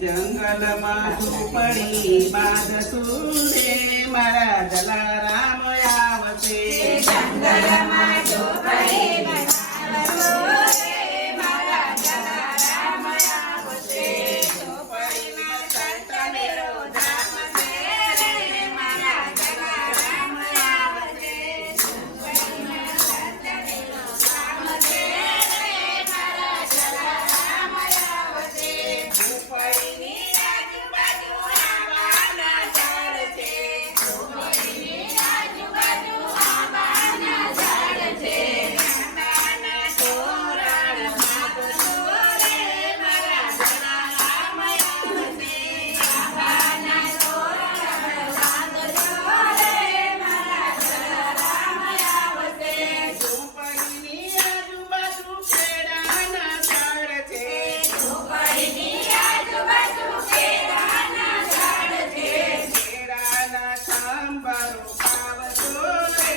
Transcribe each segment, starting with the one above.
જંગલમાં ઝૂંપડી બાંધશું રે મારા જલારામ આવશે. જંગલમાં ઝૂંપડી બનાવશું રે મારા જલારામ આવશે. ઝૂંપડીમાં સંતનેરો ધામ છે રે મારા જલારામ આવશે. ઝૂંપડીમાં સંતનેરો ધામ છે રે મારા જલારામ આવશે. ઝૂંપડીની આજુબાજુ આંબાના ઝાડ છે. ઝૂંપડીની આજુબાજુ આંબાના ઝાડ છે. આંબાના તોરણ બાંધશું રે મારા જલારામ આવશે. આંબાના તોરણ બાંધશું રે મારા જલારામ આવશે. ઝૂંપડીની આજુબાજુ કેળાના ઝાડ છે. ઝૂંપડીની આજુબાજુ કેળાના ઝાડ છે. કેળાના સાંભારો ખાવશો રે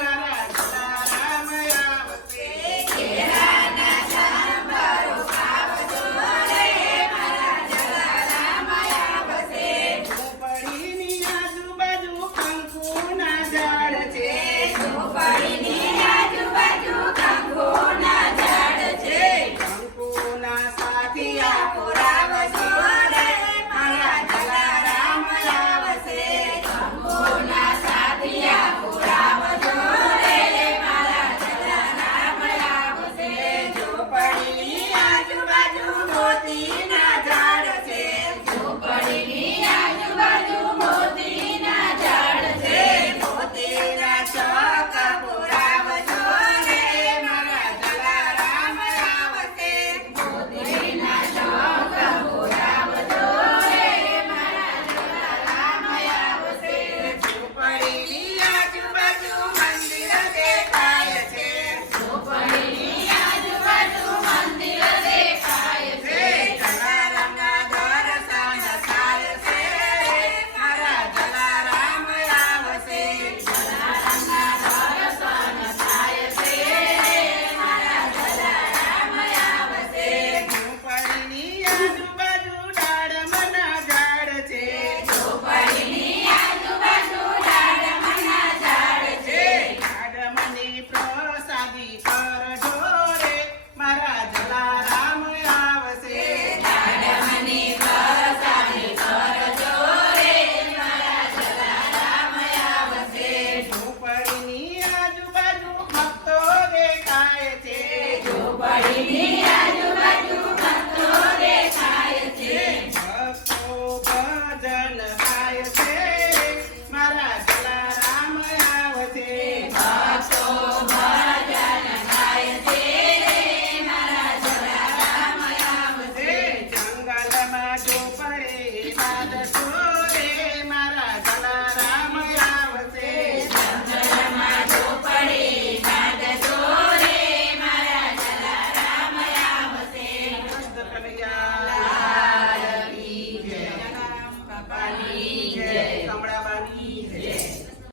મારા જલારામ આવશે. કેળાના સાંભારો ખાવજો રે મારા જલારામ આવશે. ઝૂંપડીની આજુબાજુ કંકુના ઝાડ છે. ઝૂંપડીની આજુબાજુ કંકુના ઝાડ છે. કંકુના સાથિયા યા પુરાવજો રે મારા જલારામ આવશે. કંકુના સાથિયા પુરાવજો રે મારા જલારામ આવશે. ઝૂંપડીની આજુબાજુ મોતી